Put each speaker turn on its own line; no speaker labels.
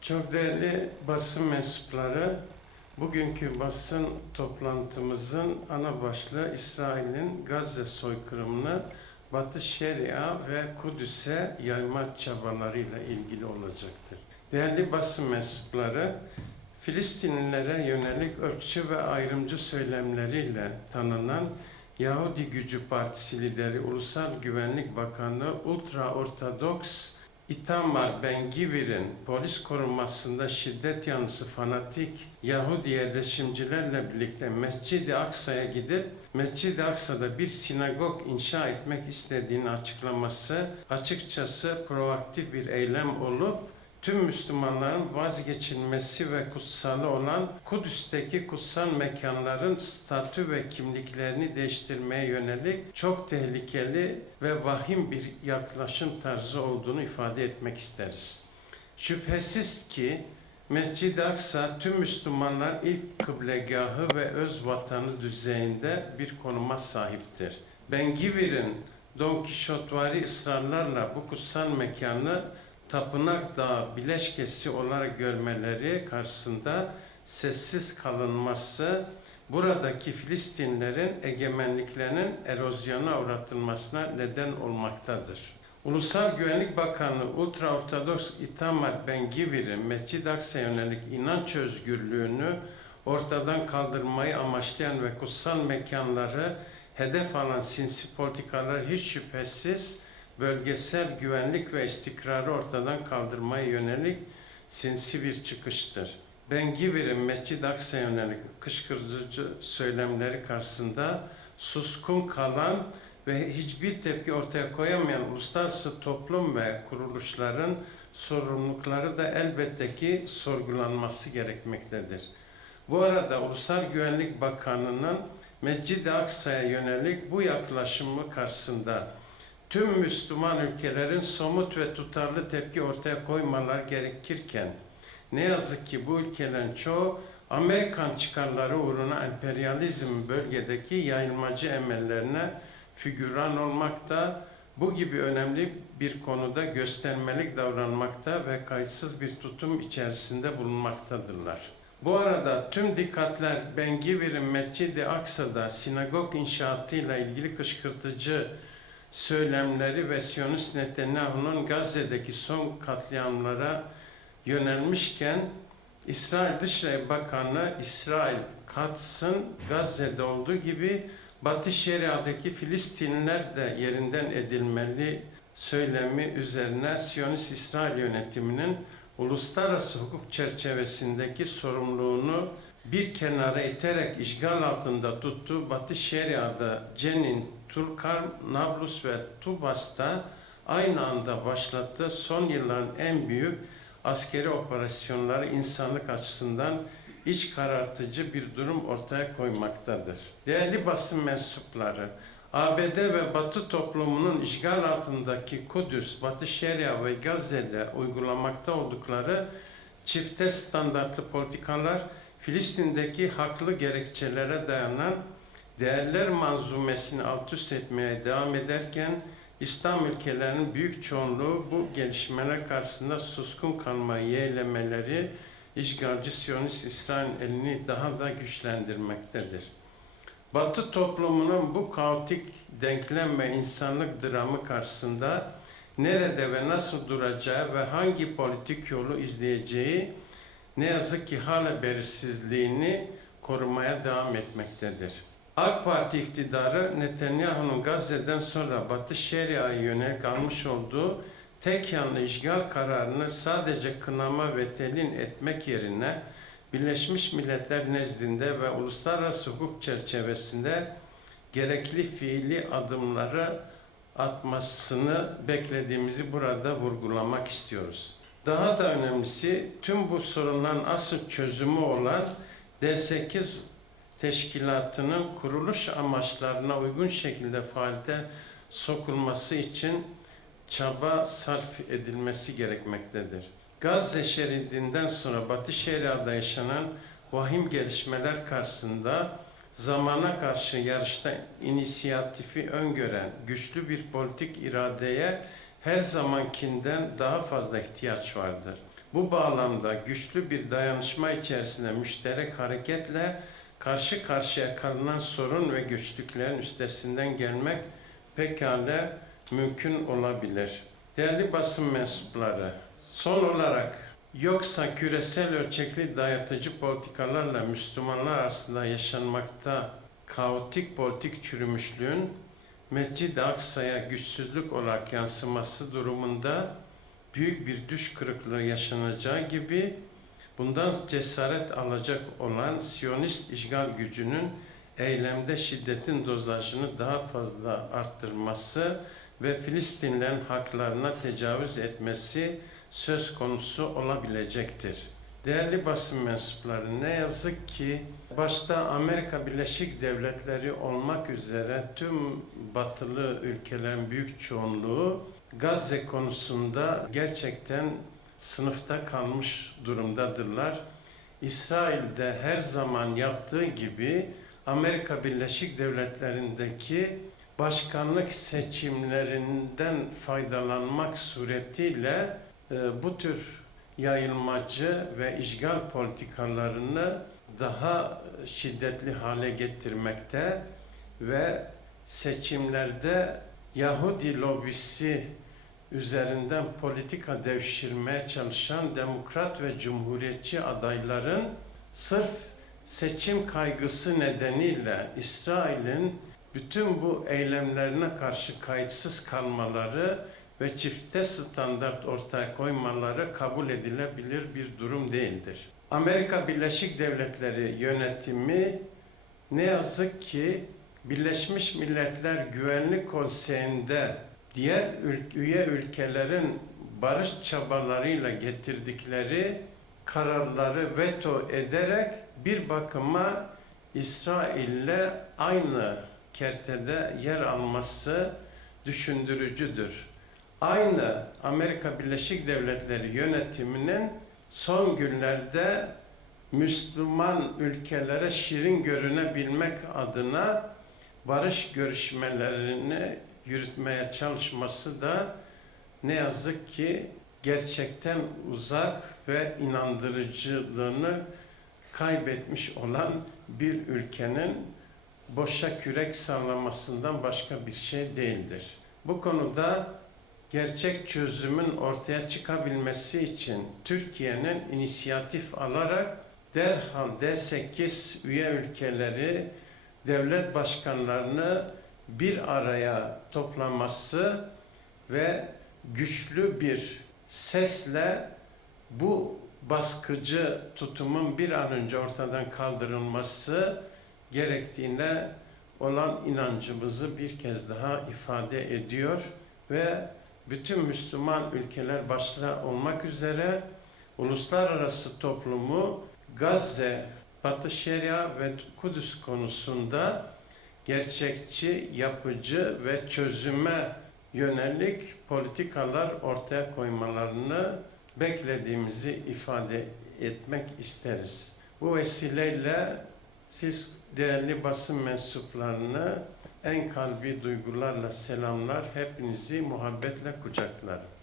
Çok değerli basın mensupları, bugünkü basın toplantımızın ana başlığı İsrail'in Gazze soykırımını Batı Şeria ve Kudüs'e yayma çabalarıyla ilgili olacaktır. Değerli basın mensupları, Filistinlilere yönelik ırkçı ve ayrımcı söylemleriyle tanınan Yahudi Gücü Partisi lideri Ulusal Güvenlik Bakanı Ultra Ortodoks İtamar Ben Givir'in polis korunmasında şiddet yanlısı fanatik Yahudi yerleşimcilerle birlikte Mescid-i Aksa'ya gidip Mescid-i Aksa'da bir sinagog inşa etmek istediğini açıklaması açıkçası proaktif bir eylem olup tüm Müslümanların vazgeçilmesi ve kutsalı olan Kudüs'teki kutsal mekanların statü ve kimliklerini değiştirmeye yönelik çok tehlikeli ve vahim bir yaklaşım tarzı olduğunu ifade etmek isteriz. Şüphesiz ki Mescid-i Aksa tüm Müslümanlar ilk kıblegahı ve öz vatanı düzeyinde bir konuma sahiptir. Ben Givir'in Don Kişotvari ısrarlarla bu kutsal mekanı tapınak dağı bileşkesi olarak görmeleri karşısında sessiz kalınması buradaki Filistinlerin egemenliklerinin erozyona uğratılmasına neden olmaktadır. Ulusal Güvenlik Bakanı Ultraortodoks Itamar Ben Givir'in Mescid-i yönelik inanç özgürlüğünü ortadan kaldırmayı amaçlayan ve kutsal mekanları hedef alan sinsi politikalar hiç şüphesiz bölgesel güvenlik ve istikrarı ortadan kaldırmaya yönelik sinsi bir çıkıştır. Ben Givir'in Mescid-i Aksa'ya yönelik kışkırtıcı söylemleri karşısında suskun kalan ve hiçbir tepki ortaya koyamayan uluslararası toplum ve kuruluşların sorumlulukları da elbette ki sorgulanması gerekmektedir. Bu arada Ulusal Güvenlik Bakanı'nın Mescid-i Aksa'ya yönelik bu yaklaşımı karşısında tüm Müslüman ülkelerin somut ve tutarlı tepki ortaya koymalar gerekirken ne yazık ki bu ülkelerin çoğu Amerikan çıkarları uğruna emperyalizm bölgedeki yayılmacı emellerine figüran olmakta, bu gibi önemli bir konuda göstermelik davranmakta ve kayıtsız bir tutum içerisinde bulunmaktadırlar. Bu arada tüm dikkatler Ben Givir'in Mescid-i Aksa'da sinagog inşaatıyla ilgili kışkırtıcı söylemleri ve Siyonist Netanyahu'nun Gazze'deki son katliamlara yönelmişken İsrail Dışişleri Bakanı İsrail Katz'ın Gazze'de olduğu gibi Batı Şeria'daki Filistinliler de yerinden edilmeli söylemi üzerine Siyonist İsrail yönetiminin uluslararası hukuk çerçevesindeki sorumluluğunu bir kenara iterek işgal altında tuttuğu Batı Şeria'da Cenin, Tulkar, Nablus ve Tubas'ta aynı anda başlattığı son yılların en büyük askeri operasyonları insanlık açısından iç karartıcı bir durum ortaya koymaktadır. Değerli basın mensupları, ABD ve Batı toplumunun işgal altındaki Kudüs, Batı Şeria ve Gazze'de uygulamakta oldukları çifte standartlı politikalar Filistin'deki haklı gerekçelere dayanan değerler manzumesini alt üst etmeye devam ederken İslam ülkelerinin büyük çoğunluğu bu gelişmeler karşısında suskun kalmayı yeğlemeleri işgalci Siyonist İsrail'in elini daha da güçlendirmektedir. Batı toplumunun bu kaotik denklem ve insanlık dramı karşısında nerede ve nasıl duracağı ve hangi politik yolu izleyeceği ne yazık ki hala belirsizliğini korumaya devam etmektedir. AK Parti iktidarı Netanyahu'nun Gazze'den sonra Batı Şeria'ya yönelik almış olduğu tek yanlı işgal kararını sadece kınama ve telin etmek yerine Birleşmiş Milletler nezdinde ve uluslararası hukuk çerçevesinde gerekli fiili adımları atmasını beklediğimizi burada vurgulamak istiyoruz. Daha da önemlisi tüm bu sorunların asıl çözümü olan D8 teşkilatının kuruluş amaçlarına uygun şekilde faaliyete sokulması için çaba sarf edilmesi gerekmektedir. Gazze şeridinden sonra Batı Şeria'da yaşanan vahim gelişmeler karşısında zamana karşı yarışta inisiyatifi öngören güçlü bir politik iradeye her zamankinden daha fazla ihtiyaç vardır. Bu bağlamda güçlü bir dayanışma içerisinde müşterek hareketle karşı karşıya kalınan sorun ve güçlüklerin üstesinden gelmek pekala mümkün olabilir. Değerli basın mensupları, son olarak yoksa küresel ölçekli dayatıcı politikalarla Müslümanlar arasında yaşanmakta kaotik politik çürümüşlüğün Mescid-i Aksa'ya güçsüzlük olarak yansıması durumunda büyük bir düş kırıklığı yaşanacağı gibi bundan cesaret alacak olan Siyonist işgal gücünün eylemde şiddetin dozajını daha fazla arttırması ve Filistinlerin haklarına tecavüz etmesi söz konusu olabilecektir. Değerli basın mensupları ne yazık ki başta Amerika Birleşik Devletleri olmak üzere tüm batılı ülkelerin büyük çoğunluğu Gazze konusunda gerçekten sınıfta kalmış durumdadırlar. İsrail'de her zaman yaptığı gibi Amerika Birleşik Devletleri'ndeki başkanlık seçimlerinden faydalanmak suretiyle e, bu tür yayılmacı ve işgal politikalarını daha şiddetli hale getirmekte ve seçimlerde Yahudi lobisi üzerinden politika devşirmeye çalışan demokrat ve cumhuriyetçi adayların sırf seçim kaygısı nedeniyle İsrail'in bütün bu eylemlerine karşı kayıtsız kalmaları ve çifte standart ortaya koymaları kabul edilebilir bir durum değildir. Amerika Birleşik Devletleri yönetimi ne yazık ki Birleşmiş Milletler Güvenlik Konseyi'nde diğer üye ülkelerin barış çabalarıyla getirdikleri kararları veto ederek bir bakıma İsrail'le aynı kertede yer alması düşündürücüdür. Aynı Amerika Birleşik Devletleri yönetiminin son günlerde Müslüman ülkelere şirin görünebilmek adına barış görüşmelerini yürütmeye çalışması da ne yazık ki gerçekten uzak ve inandırıcılığını kaybetmiş olan bir ülkenin boşa kürek sallamasından başka bir şey değildir. Bu konuda gerçek çözümün ortaya çıkabilmesi için Türkiye'nin inisiyatif alarak derhal D8 üye ülkeleri devlet başkanlarını bir araya toplaması ve güçlü bir sesle bu baskıcı tutumun bir an önce ortadan kaldırılması gerektiğine olan inancımızı bir kez daha ifade ediyor ve bütün Müslüman ülkeler başta olmak üzere uluslararası toplumu Gazze, Batı Şeria ve Kudüs konusunda gerçekçi, yapıcı ve çözüme yönelik politikalar ortaya koymalarını beklediğimizi ifade etmek isteriz. Bu vesileyle siz değerli basın mensuplarını en kalbi duygularla selamlar, hepinizi muhabbetle kucaklarım.